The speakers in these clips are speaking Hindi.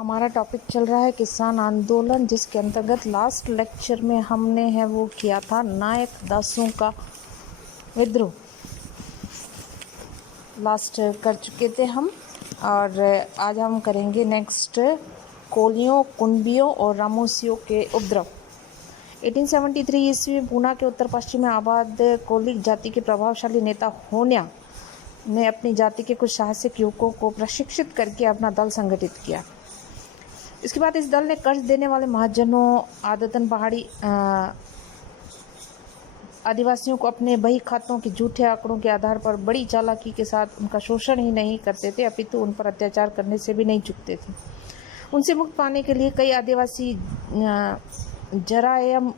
हमारा टॉपिक चल रहा है किसान आंदोलन, जिसके अंतर्गत लास्ट लेक्चर में हमने वो किया था नायक दासों का विद्रोह। लास्ट कर चुके थे हम, और आज हम करेंगे नेक्स्ट कोलियों, कुंबियों और रामोसियों के उपद्रव। 1873 ईस्वी में पूना के उत्तर पश्चिम में आबाद कोलिक जाति के प्रभावशाली नेता होन्या ने अपनी जाति के कुछ साहसिक युवकों को प्रशिक्षित करके अपना दल संगठित किया। इसके बाद इस दल ने कर्ज देने वाले महाजनों, आदतन पहाड़ी आदिवासियों को अपने बही खातों के झूठे आंकड़ों के आधार पर बड़ी चालाकी के साथ उनका शोषण ही नहीं करते थे, अपितु उन पर अत्याचार करने से भी नहीं चूकते थे। उनसे मुक्त पाने के लिए कई आदिवासी जरायम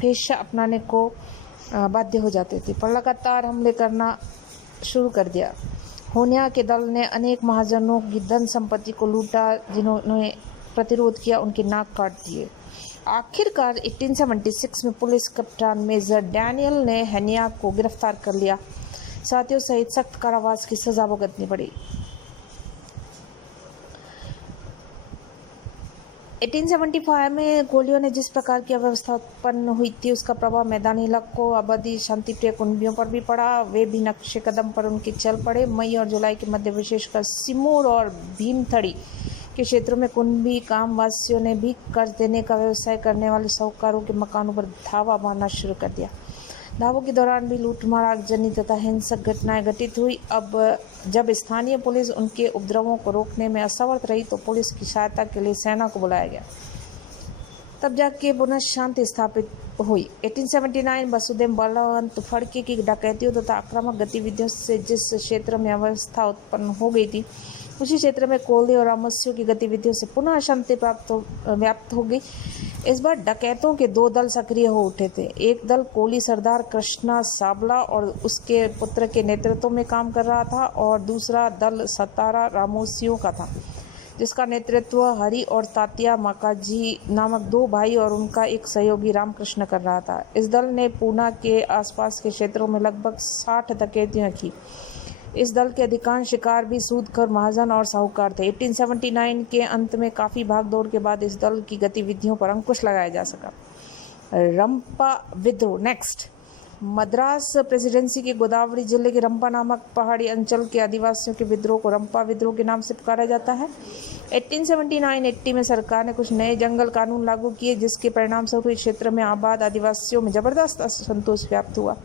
पेशा अपनाने को बाध्य हो जाते थे, पर लगातार हमले करना शुरू कर दिया। होन्या के दल ने अनेक महाजनों की धन संपत्ति को लूटा, जिन्होंने प्रतिरोध किया उनके नाक काट दिए। आखिरकार 1876 में पुलिस कप्तान मेजर डैनियल ने होन्या को गिरफ्तार कर लिया। साथियों सहित सख्त कारावास की सजा भुगतनी पड़ी। 1875 में कोलियों ने जिस प्रकार की अव्यवस्था उत्पन्न हुई थी, उसका प्रभाव मैदानी इलाकों, आबादी, शांतिप्रिय कुंबियों पर भी पड़ा। वे भी नक्शे कदम पर उनके चल पड़े। मई और जुलाई के मध्य विशेषकर सिमूर और भीमथड़ी के क्षेत्रों में कुंबी कामवासियों ने भी कर्ज देने का व्यवसाय करने वाले साहूकारों के मकानों पर धावा मारना शुरू कर दिया। धावों के दौरान भी लूटमार, आगजनी तथा हिंसक घटनाएं घटित हुई। अब जब स्थानीय पुलिस उनके उपद्रवों को रोकने में असमर्थ रही, तो पुलिस की सहायता के लिए सेना को बुलाया गया। तब जाके पुनः शांति स्थापित हुई। 1879 वसुदेव बलवंत फड़के की डकैतियों तथा आक्रामक गतिविधियों से जिस क्षेत्र में अवस्था उत्पन्न हो गई थी, उसी क्षेत्र में कोली और रामोसियों की गतिविधियों से पुनः अशांति व्याप्त हो गई। इस बार डकैतों के दो दल सक्रिय हो उठे थे। एक दल कोली सरदार कृष्णा साबला और उसके पुत्र के नेतृत्व में काम कर रहा था, और दूसरा दल सतारा रामोसियों का था, जिसका नेतृत्व हरि और तात्या माकाजी नामक दो भाई और उनका एक सहयोगी रामकृष्ण कर रहा था। इस दल ने पूना के आसपास के क्षेत्रों में लगभग 60 डकैतियां की। इस दल के अधिकांश शिकार भी सूदखोर महाजन और साहूकार थे। 1879 के अंत में काफ़ी भागदौड़ के बाद इस दल की गतिविधियों पर अंकुश लगाया जा सका। रंपा विद्रोह नेक्स्ट। मद्रास प्रेसिडेंसी के गोदावरी जिले के रंपा नामक पहाड़ी अंचल के आदिवासियों के विद्रोह को रंपा विद्रोह के नाम से पुकारा जाता है। 1879-80 में सरकार ने कुछ नए जंगल कानून लागू किए, जिसके परिणाम स्वरूप इस क्षेत्र में आबाद आदिवासियों में जबरदस्त असंतोष व्याप्त हुआ।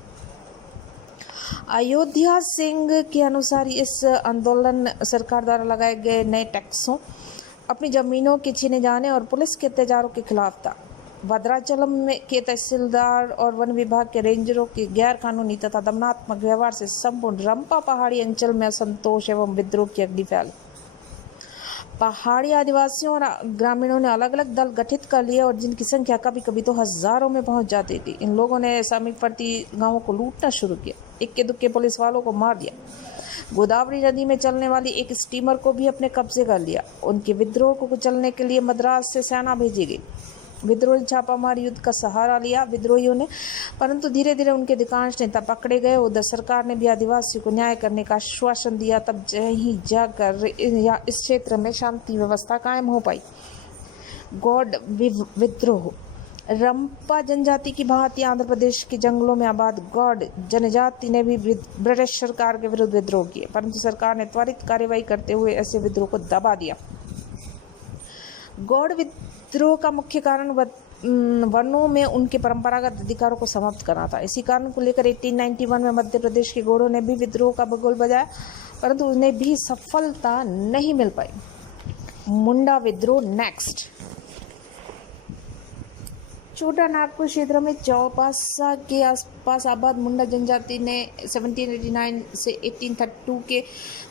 अयोध्या सिंह के अनुसार इस आंदोलन सरकार द्वारा लगाए गए नए टैक्सों, अपनी जमीनों के छीने जाने और पुलिस के अत्याचारों के खिलाफ था। भद्राचलम में के तहसीलदार और वन विभाग के रेंजरों के गैर कानूनी तथा दमनात्मक व्यवहार से संपूर्ण रंपा पहाड़ी अंचल में असंतोष एवं विद्रोह की अग्नि फैली। पहाड़ी आदिवासियों और ग्रामीणों ने अलग अलग दल गठित कर लिए, और जिनकी संख्या कभी कभी तो हजारों में पहुंच जाती थी। इन लोगों ने समीपवर्ती गांवों को लूटना शुरू किया, इक्के दुक्के पुलिस वालों को मार दिया। गोदावरी नदी में चलने वाली एक स्टीमर को भी अपने कब्जे कर लिया। उनके विद्रोह को कुचलने के लिए मद्रास से सेना भेजी गई। विद्रोही छापामार युद्ध का सहारा लिया विद्रोहियों ने, परंतु धीरे धीरे उनके अधिकांश नेता पकड़े गए। उधर सरकार ने भी आदिवासियों को न्याय करने का आश्वासन दिया। तब ही जाकर इस क्षेत्र में शांति व्यवस्था कायम हो पाई। गौड़ विद्रोह। रंपा जनजाति की भांति आंध्र प्रदेश के जंगलों में आबाद गौड़ जनजाति ने भी ब्रिटिश सरकार के विरुद्ध विद्रोह किए, परंतु सरकार ने त्वरित कार्यवाही करते हुए ऐसे विद्रोह को दबा दिया। गौड़ विद्रोह का मुख्य कारण वनों में उनके परंपरागत अधिकारों को समाप्त करना था। इसी कारण को लेकर 1891 में मध्य प्रदेश के गौड़ों ने भी विद्रोह का बगुल बजाया, परंतु उन्हें भी सफलता नहीं मिल पाई। मुंडा विद्रोह नेक्स्ट। छोटा नागपुर क्षेत्र में चौपासा के आसपास आबाद मुंडा जनजाति ने 1789 से 1832 के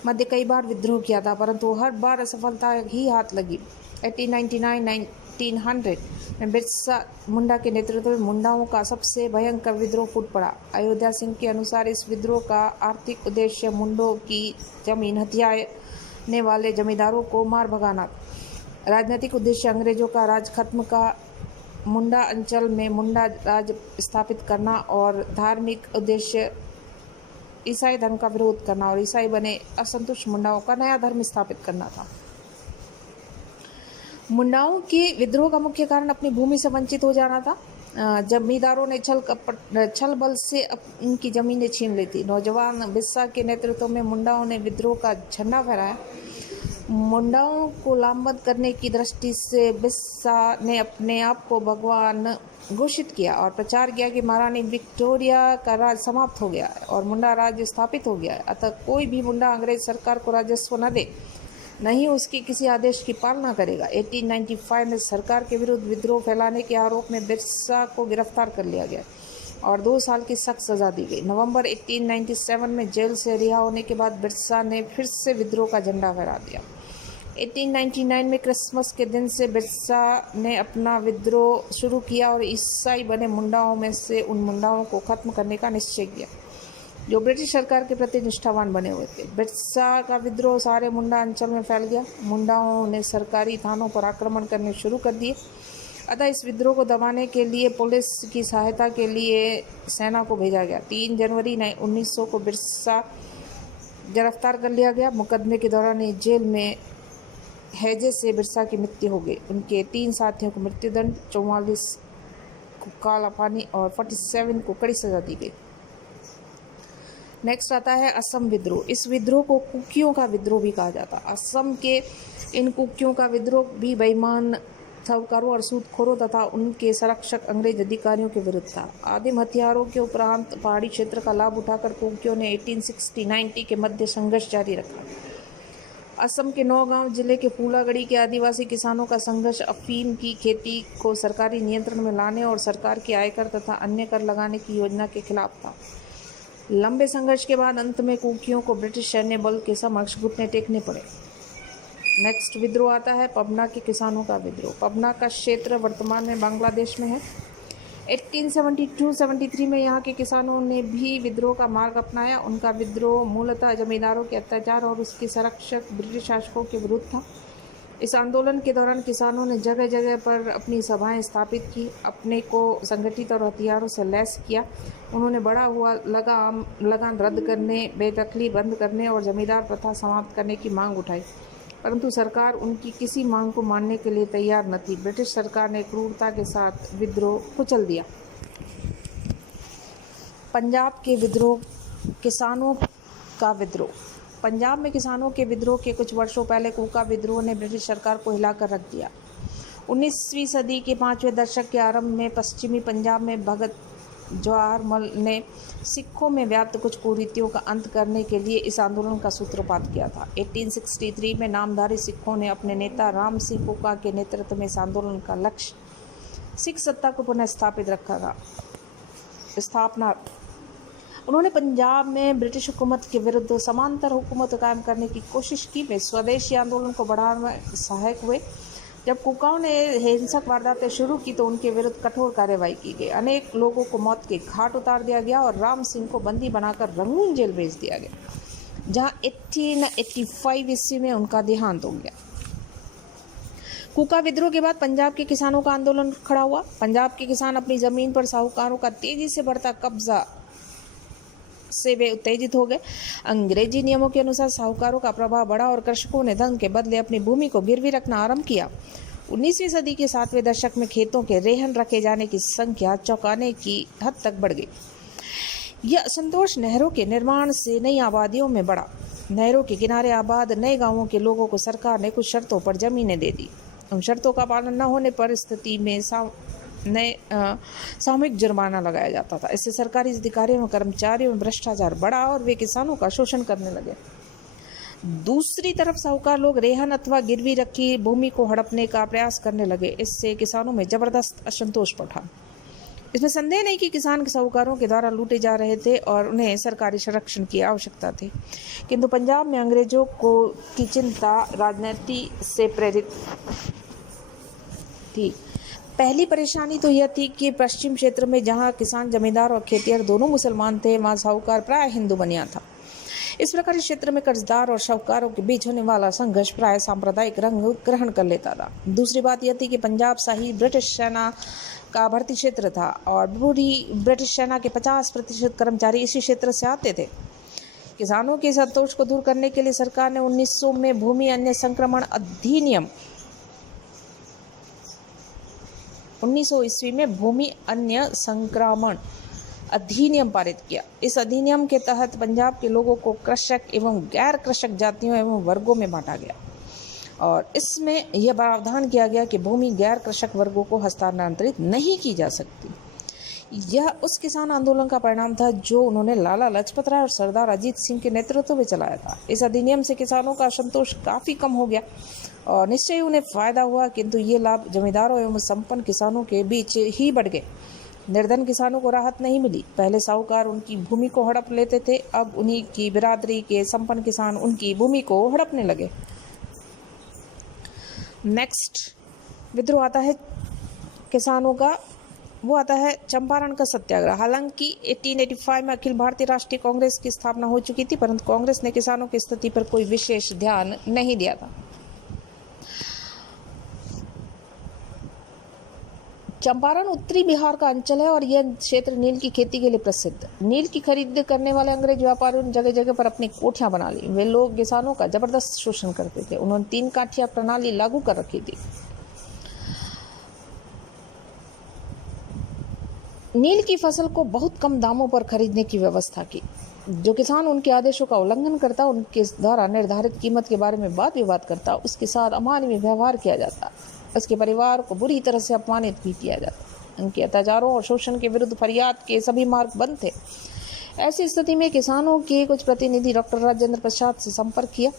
मध्य कई बार विद्रोह किया था, परंतु हर बार असफलता ही हाथ लगी। 1899-1900 में बिरसा मुंडा के नेतृत्व में मुंडाओं का सबसे भयंकर विद्रोह फूट पड़ा। अयोध्या सिंह के अनुसार इस विद्रोह का आर्थिक उद्देश्य मुंडों की जमीन हथियाने वाले जमींदारों को मार भगाना, राजनीतिक उद्देश्य अंग्रेजों का राज खत्म का मुंडा अंचल में मुंडा राज स्थापित करना, और धार्मिक उद्देश्य ईसाई धर्म का विरोध करना और ईसाई बने असंतुष्ट मुंडाओं का नया धर्म स्थापित करना था। मुंडाओं के विद्रोह का मुख्य कारण अपनी भूमि से वंचित हो जाना था। जमींदारों ने छल बल से उनकी जमीनें छीन ली थी। नौजवान बिस्सा के नेतृत्व में मुंडाओं ने विद्रोह का झंडा फहराया। मुंडाओं को लामबंद करने की दृष्टि से बिस्सा ने अपने आप को भगवान घोषित किया और प्रचार किया कि महारानी विक्टोरिया का राज समाप्त हो गया है और मुंडा राज्य स्थापित हो गया है। अतः कोई भी मुंडा अंग्रेज सरकार को राजस्व न दे, नहीं उसके किसी आदेश की पालना करेगा। 1895 में सरकार के विरुद्ध विद्रोह फैलाने के आरोप में बिरसा को गिरफ्तार कर लिया गया और 2 साल की सख्त सजा दी गई। नवंबर 1897 में जेल से रिहा होने के बाद बिरसा ने फिर से विद्रोह का झंडा फहरा दिया। 1899 में क्रिसमस के दिन से बिरसा ने अपना विद्रोह शुरू किया और ईसाई बने मुंडाओं में से उन मुंडाओं को खत्म करने का निश्चय किया जो ब्रिटिश सरकार के प्रति निष्ठावान बने हुए थे। बिरसा का विद्रोह सारे मुंडा अंचल में फैल गया। मुंडाओं ने सरकारी थानों पर आक्रमण करने शुरू कर दिए। अतः इस विद्रोह को दबाने के लिए पुलिस की सहायता के लिए सेना को भेजा गया। 3 जनवरी 1900 को बिरसा गिरफ्तार कर लिया गया। मुकदमे के दौरान जेल में हैजे से बिरसा की मृत्यु हो गई। उनके 3 साथियों को मृत्युदंड, 44 को काला पानी और 47 को कड़ी सजा दी गई। नेक्स्ट आता है असम विद्रोह। इस विद्रोह को कुकियों का विद्रोह भी कहा जाता। असम के इन कुकियों का विद्रोह भी बेईमान साहूकारों और सूदखोरों तथा उनके संरक्षक अंग्रेज अधिकारियों के विरुद्ध था। आदिम हथियारों के उपरांत पहाड़ी क्षेत्र का लाभ उठाकर कुकियों ने 1860-90 के मध्य संघर्ष जारी रखा। असम के नौगांव जिले के फूलागढ़ी के आदिवासी किसानों का संघर्ष अफीम की खेती को सरकारी नियंत्रण में लाने और सरकार के आयकर तथा अन्य कर लगाने की योजना के खिलाफ था। लंबे संघर्ष के बाद अंत में कुकियों को ब्रिटिश सैन्य बल के समक्ष घुटने टेकने पड़े। नेक्स्ट विद्रोह आता है पबना के किसानों का विद्रोह। पबना का क्षेत्र वर्तमान में बांग्लादेश में है। 1872-73 में यहाँ के किसानों ने भी विद्रोह का मार्ग अपनाया। उनका विद्रोह मूलतः जमींदारों के अत्याचार और उसके संरक्षक ब्रिटिश शासकों के विरुद्ध था। इस आंदोलन के दौरान किसानों ने जगह जगह पर अपनी सभाएं स्थापित की, अपने को संगठित और हथियारों से लैस किया। उन्होंने बढ़ा हुआ लगान रद्द करने, बेदखली बंद करने और जमींदार प्रथा समाप्त करने की मांग उठाई, परंतु सरकार उनकी किसी मांग को मानने के लिए तैयार न थी। ब्रिटिश सरकार ने क्रूरता के साथ विद्रोह कुचल दिया। पंजाब के विद्रोह, किसानों का विद्रोह। पंजाब में किसानों के विद्रोह के कुछ वर्षों पहले कूका विद्रोह ने ब्रिटिश सरकार को हिलाकर रख दिया। 19वीं सदी के 5वें दशक के आरंभ में पश्चिमी पंजाब में भगत जवाहर मल ने सिखों में व्याप्त कुछ कुरीतियों का अंत करने के लिए इस आंदोलन का सूत्रपात किया था। 1863 में नामधारी सिखों ने अपने नेता राम सिंह कूका के नेतृत्व में इस आंदोलन का लक्ष्य सिख सत्ता को पुनः स्थापित रखा था। स्थापना उन्होंने पंजाब में ब्रिटिश हुकूमत के विरुद्ध समांतर हुकूमत कायम करने की कोशिश की। वे स्वदेशी आंदोलन को बढ़ाने में सहायक हुए। जब कुकाओं ने हिंसक वारदातें शुरू की तो उनके विरुद्ध कठोर कार्रवाई की गई। अनेक लोगों को मौत के घाट उतार दिया गया और राम सिंह को बंदी बनाकर रंगून जेल भेज दिया गया, जहां 1885 ईस्वी में उनका देहांत हो गया। कूका विद्रोह के बाद पंजाब के किसानों का आंदोलन खड़ा हुआ। पंजाब के किसान अपनी जमीन पर साहूकारों का तेजी से बढ़ता कब्जा से वे उत्तेजित हो गए। अंग्रेजी नियमों के अनुसार साहूकारों का प्रभाव बढ़ा और कृषकों ने धन के बदले अपनी भूमि को गिरवी रखना आरंभ किया। 19वीं सदी के 7वें दशक में खेतों के रेहन रखे जाने की संख्या चौंकाने की हद तक बढ़ गई। यह असंतोष नहरों के निर्माण से नई आबादियों में बढ़ा। नहरों के किनारे आबाद नए गांवों के लोगों को सरकार ने कुछ शर्तों पर जमीनें दे दी। उन शर्तों का पालन न होने पर स्थिति में सामूहिक जुर्माना लगाया जाता था। इससे सरकारी अधिकारियों और कर्मचारियों में भ्रष्टाचार बढ़ा और वे किसानों का शोषण करने लगे। दूसरी तरफ साहूकार लोग रेहन अथवा गिरवी रखी भूमि को हड़पने का प्रयास करने लगे। इससे किसानों में जबरदस्त असंतोष बढ़ा। इसमें संदेह नहीं कि किसान साहूकारों के द्वारा लूटे जा रहे थे और उन्हें सरकारी संरक्षण की आवश्यकता थी, किंतु पंजाब में अंग्रेजों की चिंता राजनीति से प्रेरित थी। पहली परेशानी तो यह थी कि पश्चिम क्षेत्र में जहां किसान, जमींदार और खेतिहर दोनों मुसलमान थे, वहां साहूकार प्राय हिंदू बनिया था। इस प्रकार इस क्षेत्र में कर्जदार और साहूकारों के बीच होने वाला संघर्ष प्राय सांप्रदायिक रंग ग्रहण कर लेता था। दूसरी बात यह थी कि पंजाब शाही ब्रिटिश सेना का भर्ती क्षेत्र था और पूरी ब्रिटिश सेना के 50% कर्मचारी इसी क्षेत्र से आते थे। किसानों के संतोष को दूर करने के लिए सरकार ने 1900 में भूमि अन्य संक्रमण अधिनियम 1900 ईस्वी में भूमि अन्य संक्रमण अधिनियम पारित किया। इस अधिनियम के तहत पंजाब के लोगों को कृषक एवं गैर कृषक जातियों एवं वर्गों में बांटा गया और इसमें यह प्रावधान किया गया कि भूमि गैर कृषक वर्गों को हस्तांतरित नहीं की जा सकती। यह उस किसान आंदोलन का परिणाम था जो उन्होंने लाला लाजपत राय और सरदार अजीत सिंह के नेतृत्व में चलाया था। इस अधिनियम से किसानों का असंतोष काफी कम हो गया और निश्चय ही उन्हें फायदा हुआ, किंतु ये लाभ जमींदारों एवं संपन्न किसानों के बीच ही बढ़ गए। निर्धन किसानों को राहत नहीं मिली। पहले साहूकार उनकी भूमि को हड़प लेते थे, अब उन्हीं की बिरादरी के संपन्न किसान उनकी भूमि को हड़पने लगे। नेक्स्ट विद्रोह आता है किसानों का, वो आता है चंपारण का सत्याग्रह। हालांकि 1885 में अखिल भारतीय राष्ट्रीय कांग्रेस की स्थापना हो चुकी थी, परंतु कांग्रेस ने किसानों की स्थिति पर कोई विशेष ध्यान नहीं दिया था। चंपारण उत्तरी बिहार का अंचल है और यह क्षेत्र नील की खेती के लिए प्रसिद्ध। नील की खरीद करने वाले अंग्रेज व्यापारियों ने जगह जगह पर अपनी कोठियां बना ली। वे लोग किसानों का जबरदस्त शोषण करते थे। उन्होंने 3 काठिया प्रणाली लागू कर रखी थी। नील की फसल को बहुत कम दामों पर खरीदने की व्यवस्था की। जो किसान उनके आदेशों का उल्लंघन करता, उनके द्वारा निर्धारित कीमत के बारे में वाद विवाद करता, उसके साथ अमानवीय व्यवहार किया जाता, उसके परिवार को बुरी तरह से अपमानित भी किया जाता। उनके अत्याचारों और शोषण के विरुद्ध फरियाद के सभी मार्ग बंद थे। ऐसी स्थिति में किसानों के कुछ प्रतिनिधि डॉक्टर राजेंद्र प्रसाद से संपर्क किया,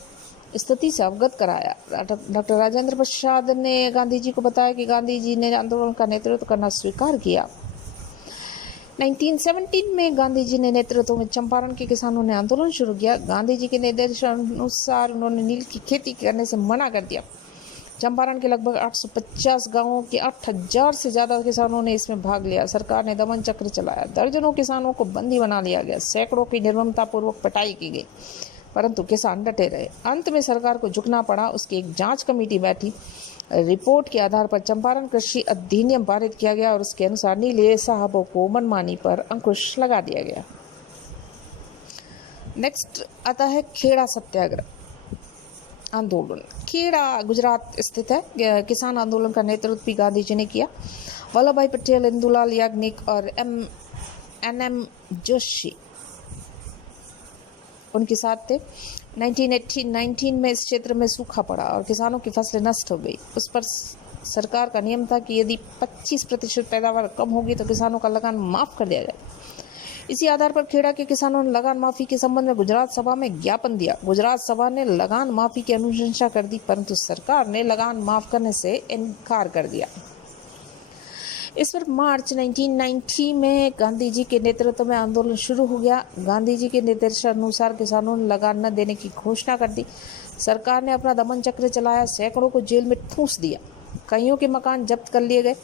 स्थिति से अवगत कराया। डॉक्टर राजेंद्र प्रसाद ने गांधी जी को बताया कि गांधी जी ने आंदोलन का नेतृत्व करना स्वीकार किया। 1917 में गांधी जी ने नेतृत्व में चंपारण के किसानों ने आंदोलन शुरू किया। गांधी जी के निर्देशानुसार उन्होंने नील की खेती करने से मना कर दिया। चंपारण के लगभग 850 गांवों के 8000 से ज्यादा किसानों ने इसमें भाग लिया। सरकार ने दमन चक्र चलाया। दर्जनों किसानों को बंदी बना लिया गया। सैकड़ों की निर्ममतापूर्वक पिटाई की गई, परंतु किसान डटे रहे। अंत में सरकार को झुकना पड़ा। उसकी एक जांच कमेटी बैठी। रिपोर्ट के आधार पर चंपारण कृषि अधिनियम पारित किया गया और उसके अनुसार नीले साहबों को मनमानी पर अंकुश लगा दिया गया। नेक्स्ट आता है खेड़ा सत्याग्रह आंदोलन। खेड़ा गुजरात स्थित है। किसान आंदोलन का नेतृत्व भी गांधी जी ने किया। वल्लभ भाई पटेल, इंदुलाल याग्निक और एन.एम. जोशी उनके साथ थे। 1919 में इस क्षेत्र में सूखा पड़ा और किसानों की फसलें नष्ट हो गई। उस पर सरकार का नियम था कि यदि 25% पैदावार कम होगी तो किसानों का लगान माफ कर दिया जाए। इसी आधार पर खेड़ा के किसानों ने लगान माफी के संबंध में गुजरात सभा में ज्ञापन दिया। गुजरात सभा ने लगान माफी की अनुशंसा कर दी, परंतु सरकार ने लगान माफ करने से इनकार कर दिया। इस पर मार्च 1990 में गांधी जी के नेतृत्व में आंदोलन शुरू हो गया। गांधी जी के निर्देशानुसार किसानों ने लगान न देने की घोषणा कर दी। सरकार ने अपना दमन चक्र चलाया। सैकड़ों को जेल में ठूंस दिया। कईयों के मकान जब्त कर लिए गए।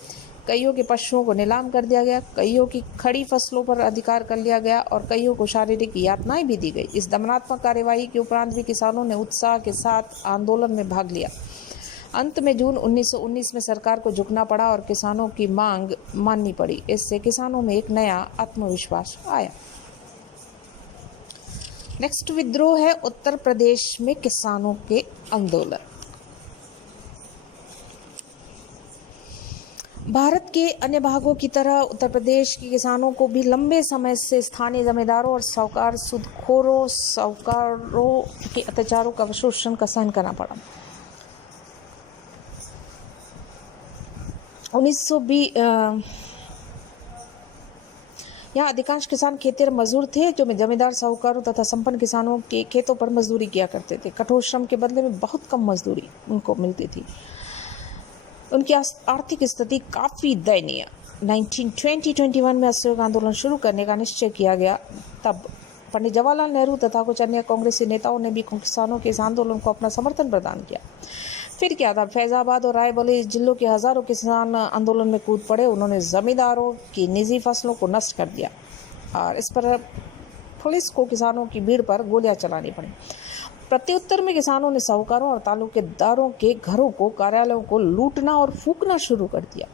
कईयों के पशुओं को नीलाम कर दिया गया। कईयों की खड़ी फसलों पर अधिकार कर लिया गया और कईयों को शारीरिक यातनाएं भी दी गई। इस दमनात्मक कार्यवाही के उपरांत भी किसानों ने उत्साह के साथ आंदोलन में भाग लिया। अंत में जून 1919 में सरकार को झुकना पड़ा और किसानों की मांग माननी पड़ी। इससे किसानों में एक नया आत्मविश्वास आया। नेक्स्ट विद्रोह है उत्तर प्रदेश में किसानों के आंदोलन। भारत के अन्य भागों की तरह उत्तर प्रदेश के किसानों को भी लंबे समय से स्थानीय जमींदारों और साहूकारों के अत्याचारों का शोषण का सहन करना पड़ा। 1920 यहाँ अधिकांश किसान खेतीहर मजदूर थे जो जमींदार, साहूकारों तथा संपन्न किसानों के खेतों पर मजदूरी किया करते थे। कठोर श्रम के बदले में बहुत कम मजदूरी उनको मिलती थी। उनकी आर्थिक स्थिति काफ़ी दयनीय। 1921 में असहयोग आंदोलन शुरू करने का निश्चय किया गया। तब पंडित जवाहरलाल नेहरू तथा कुछ अन्य कांग्रेसी नेताओं ने भी किसानों के इस आंदोलन को अपना समर्थन प्रदान किया। फिर क्या था, फैजाबाद और रायबरेली जिलों के हजारों किसान आंदोलन में कूद पड़े। उन्होंने जमींदारों की निजी फसलों को नष्ट कर दिया और इस पर पुलिस को किसानों की भीड़ पर गोलियां चलानी पड़ी। प्रत्युत्तर में किसानों ने साहूकारों और तालुकेदारों के घरों को, कार्यालयों को लूटना और फूंकना शुरू कर दिया।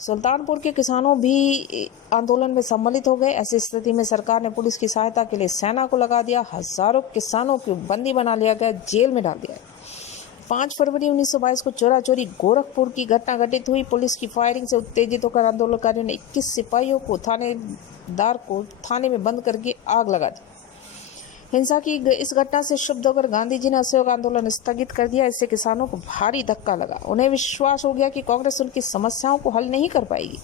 सुल्तानपुर के किसानों भी आंदोलन में सम्मिलित हो गए। ऐसी स्थिति में सरकार ने पुलिस की सहायता के लिए सेना को लगा दिया। हजारों किसानों को बंदी बना लिया गया, जेल में डाल दिया। 5 फरवरी 1922 को चोरा चोरी गोरखपुर की घटना घटित हुई। पुलिस की फायरिंग से उत्तेजित होकर आंदोलनकारियों ने 21 सिपाहियों को थानेदार को थाने में बंद करके आग लगा दी। हिंसा की इस घटना से क्षुब्ध होकर गांधी जी ने असहयोग आंदोलन स्थगित कर दिया। इससे किसानों को भारी धक्का लगा। उन्हें विश्वास हो गया कि कांग्रेस उनकी समस्याओं को हल नहीं कर पाएगी।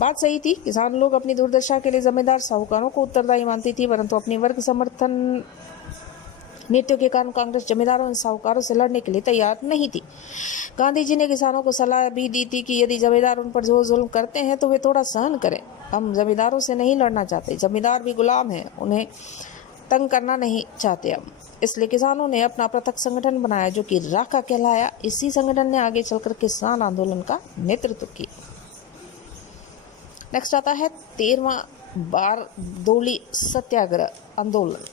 बात सही थी। किसान लोग अपनी दुर्दशा के लिए जमींदार साहूकारों को उत्तरदायी मानती थी, परंतु अपनी वर्ग समर्थन नीतियों के कारण कांग्रेस जमींदारों और साहूकारों से लड़ने के लिए तैयार नहीं थी। गांधी जी ने किसानों को सलाह भी दी थी कि यदि जमींदार उन पर जो जुल्म करते हैं तो वे थोड़ा सहन करें। हम जमींदारों से नहीं लड़ना चाहते, जमींदार भी गुलाम हैं, उन्हें तंग करना नहीं चाहते हम। इसलिए किसानों ने अपना पृथक संगठन बनाया जो कि राका कहलाया। इसी संगठन ने आगे चलकर किसान आंदोलन का नेतृत्व किया। नेक्स्ट आता है 13वां बारदोली सत्याग्रह आंदोलन।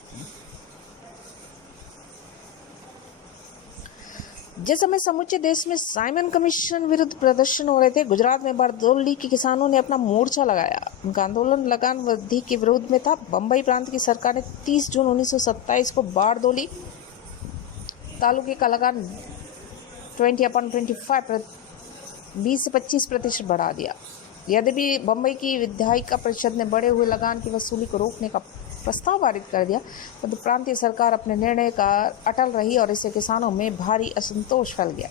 जिस समय समूचे देश में साइमन कमीशन विरुद्ध प्रदर्शन हो रहे थे, गुजरात में बारदोली के किसानों ने अपना मोर्चा लगाया। उनका आंदोलन लगान वृद्धि के विरोध में था। बम्बई प्रांत की सरकार ने 30 जून 1927 को बारदोली तालुके का लगान 20/25 20 से 25% बढ़ा दिया। यद्यपि बम्बई की विधायिका परिषद ने बढ़े हुए लगान की वसूली को रोकने का प्रस्ताव पारित कर दिया, परंतु प्रांतीय सरकार अपने निर्णय का अटल रही और इससे किसानों में भारी असंतोष फैल गया।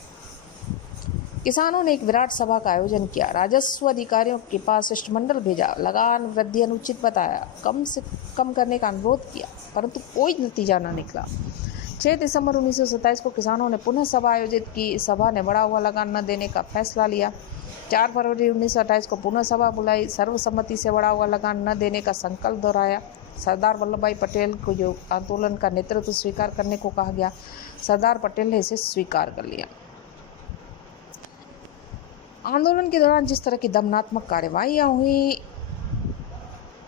किसानों ने एक विराट सभा का आयोजन किया। राजस्व अधिकारियों के पास शिष्टमंडल भेजा, लगान वृद्धि अनुचित बताया, कम से कम करने का अनुरोध किया, परंतु कोई नतीजा न निकला। 6 दिसंबर 1927 को किसानों ने पुनः सभा आयोजित की। इस सभा ने बढ़ा हुआ लगान न देने का फैसला लिया। 4 फरवरी 1928 को पुनः सभा बुलाई। सर्वसम्मति से बढ़ा हुआ लगान न देने का संकल्प दोहराया। सरदार वल्लभ भाई पटेल को जो आंदोलन का नेतृत्व स्वीकार करने को कहा गया, सरदार पटेल ने इसे स्वीकार कर लिया। आंदोलन के दौरान जिस तरह की दमनात्मक कार्यवाहियां हुई,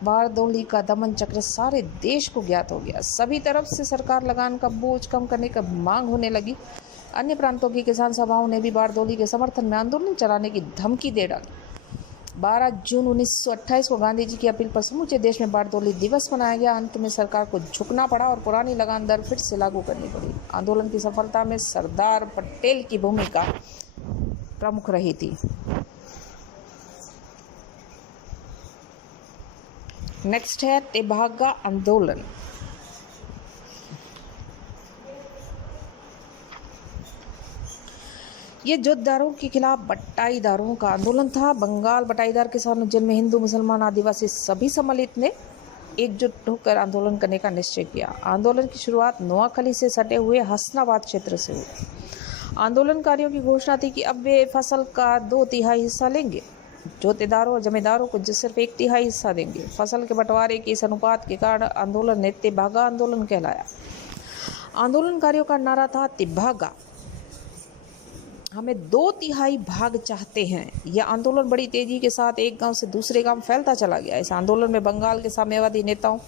बारदोली का दमन चक्र सारे देश को ज्ञात हो गया। सभी तरफ से सरकार लगान का बोझ कम करने का मांग होने लगी। अन्य प्रांतों की किसान सभाओं ने भी बारदोली के समर्थन में आंदोलन चलाने की धमकी दे डाली। 12 जून 1928 को गांधी जी की अपील पर समूचे देश में बारदोली दिवस मनाया गया। अंत में सरकार को झुकना पड़ा और पुरानी लगान दर फिर से लागू करनी पड़ी। आंदोलन की सफलता में सरदार पटेल की भूमिका प्रमुख रही थी। नेक्स्ट है तेभागा आंदोलन। ये जोतदारों के खिलाफ बटाईदारों का आंदोलन था। बंगाल बटाईदार किसानों जिनमें हिंदू, मुसलमान, आदिवासी सभी सम्मिलित ने एकजुट होकर आंदोलन करने का निश्चय किया। आंदोलन की शुरुआत नोआखली से सटे हुए हसनाबाद क्षेत्र से हुई। आंदोलनकारियों की घोषणा थी कि अब वे फसल का 2/3 हिस्सा लेंगे। जोतेदारों और जमींदारों को सिर्फ 1/3 हिस्सा देंगे। फसल के बंटवारे के इस अनुपात के कारण आंदोलन ने तेभागा आंदोलन कहलाया। आंदोलनकारियों का नारा था तेभागा, हमें 2/3 भाग चाहते हैं। यह आंदोलन बड़ी तेजी के साथ एक गांव से दूसरे गांव फैलता चला गया। इस आंदोलन में बंगाल के साम्यवादी नेताओं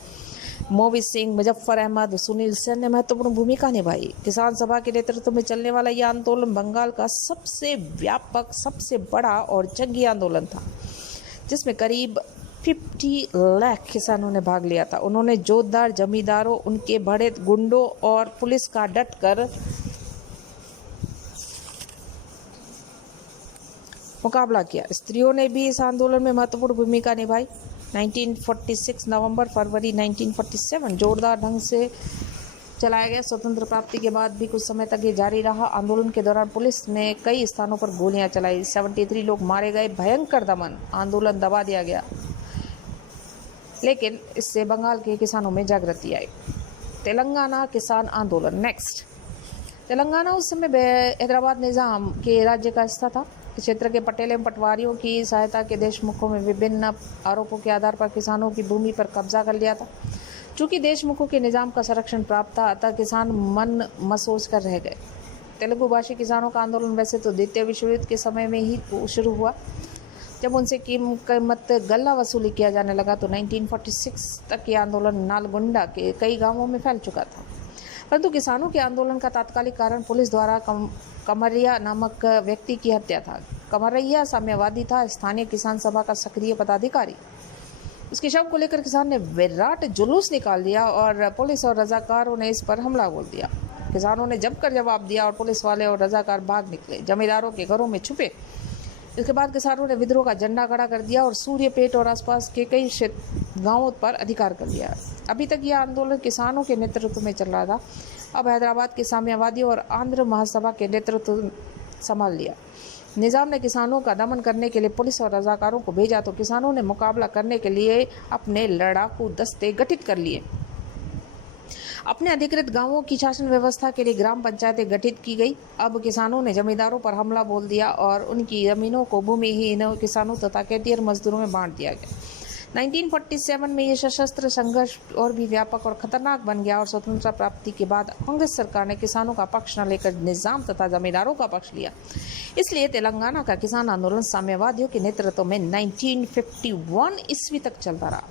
मोवी सिंह, मुजफ्फर अहमद, सुनील सेन ने महत्वपूर्ण भूमिका निभाई। किसान सभा के नेतृत्व में चलने वाला यह आंदोलन बंगाल का सबसे व्यापक, सबसे बड़ा और जंगी आंदोलन था, जिसमें करीब 50 लाख किसानों ने भाग लिया था। उन्होंने जोतदार, जमींदारों, उनके बड़े गुंडों और पुलिस का डटकर मुकाबला किया। स्त्रियों ने भी इस आंदोलन में महत्वपूर्ण भूमिका निभाई। 1946 नवंबर फरवरी 1947 जोरदार ढंग से चलाया गया। स्वतंत्र प्राप्ति के बाद भी कुछ समय तक ये जारी रहा। आंदोलन के दौरान पुलिस ने कई स्थानों पर गोलियां चलाई। 73 लोग मारे गए। भयंकर दमन, आंदोलन दबा दिया गया, लेकिन इससे बंगाल के किसानों में जागृति आई। तेलंगाना किसान आंदोलन। नेक्स्ट, तेलंगाना उस समय हैदराबाद निज़ाम के राज्य का हिस्सा था। क्षेत्र के पटेल एवं पटवारियों की सहायता के देशमुखों में विभिन्न आरोपों के आधार पर किसानों की भूमि पर कब्जा कर लिया था। चूंकि देशमुखों के निजाम का संरक्षण प्राप्त था, अतः किसान मन मसोच कर रह गए। तेलुगु भाषी किसानों का आंदोलन वैसे तो द्वितीय विश्व युद्ध के समय में ही शुरू हुआ, जब उनसे कीमत गल्ला वसूली किया जाने लगा। तो 1946 तक ये आंदोलन नालगोंडा के कई गाँवों में फैल चुका था। परंतु किसानों के आंदोलन का तात्कालिक कारण पुलिस द्वारा कमरिया नामक व्यक्ति की हत्या था। कमरैया साम्यवादी था, स्थानीय किसान सभा का सक्रिय पदाधिकारी। उसके शव को लेकर किसान ने विराट जुलूस निकाल दिया और पुलिस और रजाकारों ने इस पर हमला बोल दिया। किसानों ने जमकर जवाब दिया और पुलिस वाले और रजाकार भाग निकले, जमींदारों के घरों में छुपे। इसके बाद किसानों ने विद्रोह का झंडा खड़ा कर दिया और सूर्यपेट और आसपास के कई गांवों पर अधिकार कर लिया। अभी तक यह आंदोलन किसानों के नेतृत्व में चल रहा था। अब हैदराबाद के साम्यवादियों और आंध्र महासभा के नेतृत्व संभाल लिया। निजाम ने किसानों का दमन करने के लिए पुलिस और रजाकारों को भेजा तो किसानों ने मुकाबला करने के लिए अपने लड़ाकू दस्ते गठित कर लिए। अपने अधिकृत गांवों की शासन व्यवस्था के लिए ग्राम पंचायतें गठित की गई। अब किसानों ने जमींदारों पर हमला बोल दिया और उनकी जमीनों को भूमिहीन किसानों तथा खेतिहर मजदूरों में बांट दिया गया। 1947 में यह सशस्त्र संघर्ष और भी व्यापक और खतरनाक बन गया और स्वतंत्रता प्राप्ति के बाद कांग्रेस सरकार ने किसानों का पक्ष न लेकर निजाम तथा जमींदारों का पक्ष लिया। इसलिए तेलंगाना का किसान आंदोलन साम्यवादियों के नेतृत्व में 1951 ईस्वी तक चलता रहा।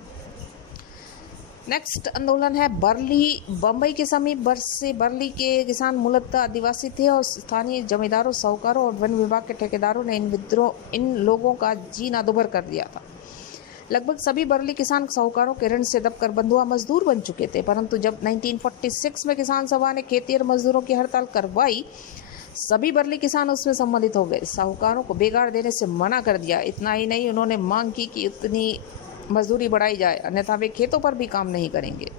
नेक्स्ट आंदोलन है बरली। बम्बई के समीप बरली के किसान मूलतः आदिवासी थे और स्थानीय जमींदारों, साहूकारों और वन विभाग के ठेकेदारों ने इन लोगों का जीना दुभर कर दिया था। लगभग सभी बरली किसान साहूकारों के ऋण से दबकर बंधुआ मजदूर बन चुके थे, परंतु जब 1946 में किसान सभा ने खेतिहर मजदूरों की हड़ताल करवाई, सभी बरली किसान उसमें सम्मिलित हो गए। साहूकारों को बेगार देने से मना कर दिया। इतना ही नहीं, उन्होंने मांग की कि उतनी मजदूरी बढ़ाई जाए, अन्यथा वे खेतों पर भी काम नहीं करेंगे।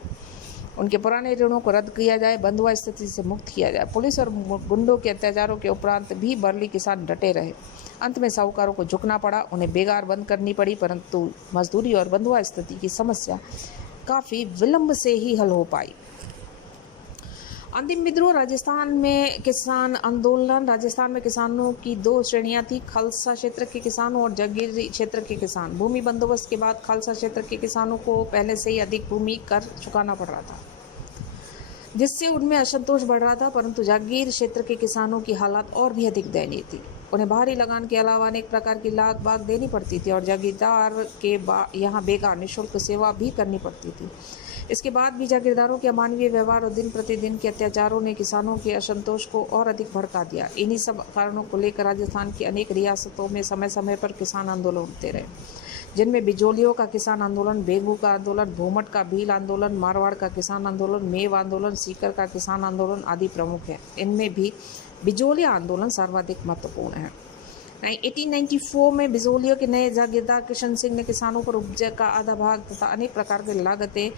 उनके पुराने ऋणों को रद्द किया जाए, बंधुआ स्थिति से मुक्त किया जाए। पुलिस और गुंडों के अत्याचारों के उपरांत भी बरली किसान डटे रहे। अंत में साहूकारों को झुकना पड़ा, उन्हें बेगार बंद करनी पड़ी, परंतु मजदूरी और बंधुआ स्थिति की समस्या काफ़ी विलंब से ही हल हो पाई। अंतिम विद्रोह राजस्थान में किसान आंदोलन। राजस्थान में किसानों की दो श्रेणियां थी, खालसा क्षेत्र के किसानों और जागीरी क्षेत्र के किसान। भूमि बंदोबस्त के बाद खालसा क्षेत्र के किसानों को पहले से ही अधिक भूमि कर चुकाना पड़ रहा था, जिससे उनमें असंतोष बढ़ रहा था, परंतु जागीर क्षेत्र के किसानों की हालत और भी अधिक दयनीय थी। उन्हें बाहरी लगान के अलावा अनेक प्रकार की लाग बाग देनी पड़ती थी और जागीरदार के यहाँ बेकार निःशुल्क सेवा भी करनी पड़ती थी। इसके बाद भी जागीरदारों के अमानवीय व्यवहार और दिन प्रतिदिन के अत्याचारों ने किसानों के असंतोष को और अधिक भड़का दिया। इन्हीं सब कारणों को लेकर राजस्थान की अनेक रियासतों में समय समय पर किसान आंदोलन उठते रहे, जिनमें बिजोलियों का किसान आंदोलन, बेगू का आंदोलन, भूमट का भील आंदोलन, मारवाड़ का किसान आंदोलन, मेव आंदोलन, सीकर का किसान आंदोलन आदि प्रमुख हैं। इनमें भी बिजोलिया आंदोलन सर्वाधिक महत्वपूर्ण है। 1894 में बिजोलियों के नए जागीरदार किशन सिंह ने किसानों पर उपज का आधा भाग तथा अनेक प्रकार की लागतें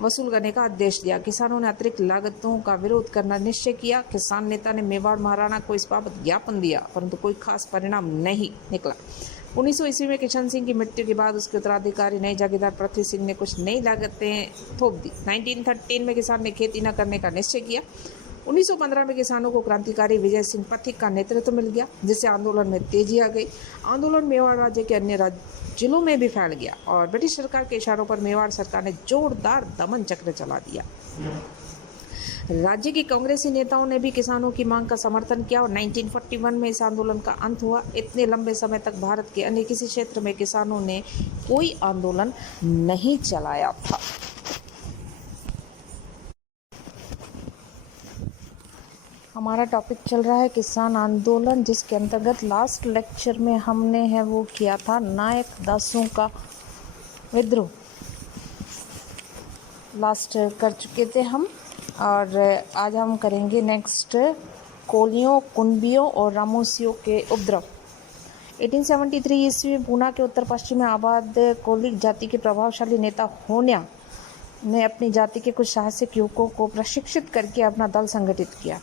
वसूल करने का आदेश दिया। किसानों ने अतिरिक्त लागतों का विरोध करना निश्चय किया। किसान नेता ने मेवाड़ महाराणा को इस बाबत ज्ञापन दिया, परंतु कोई खास परिणाम नहीं निकला। 1900 ईस्वी में किशन सिंह की मृत्यु के बाद उसके उत्तराधिकारी नए जागीरदार पृथ्वी सिंह ने कुछ नई लागतें थोप दी। 1913 में किसान ने खेती न करने का निश्चय किया। 1915 में किसानों को क्रांतिकारी विजय सिंह पथिक का नेतृत्व मिल गया, जिससे आंदोलन में तेजी आ गई। आंदोलन मेवाड़ राज्य के अन्य जिलों में भी फैल गया और ब्रिटिश सरकार के इशारों पर मेवाड़ सरकार ने जोरदार दमन चक्र चला दिया। राज्य के कांग्रेसी नेताओं ने भी किसानों की मांग का समर्थन किया और 1941 में इस आंदोलन का अंत हुआ। इतने लंबे समय तक भारत के अन्य किसी क्षेत्र में किसानों ने कोई आंदोलन नहीं चलाया था। हमारा टॉपिक चल रहा है किसान आंदोलन, जिसके अंतर्गत लास्ट लेक्चर में हमने वो किया था नायक दासों का विद्रोह लास्ट कर चुके थे हम, और आज हम करेंगे नेक्स्ट कोलियों, कुंबियों और रामोसियों के उपद्रव। 1873 ईस्वी में पूना के उत्तर पश्चिम में आबाद कोलिक जाति के प्रभावशाली नेता होन्या ने अपनी जाति के कुछ साहसिक युवकों को प्रशिक्षित करके अपना दल संगठित किया।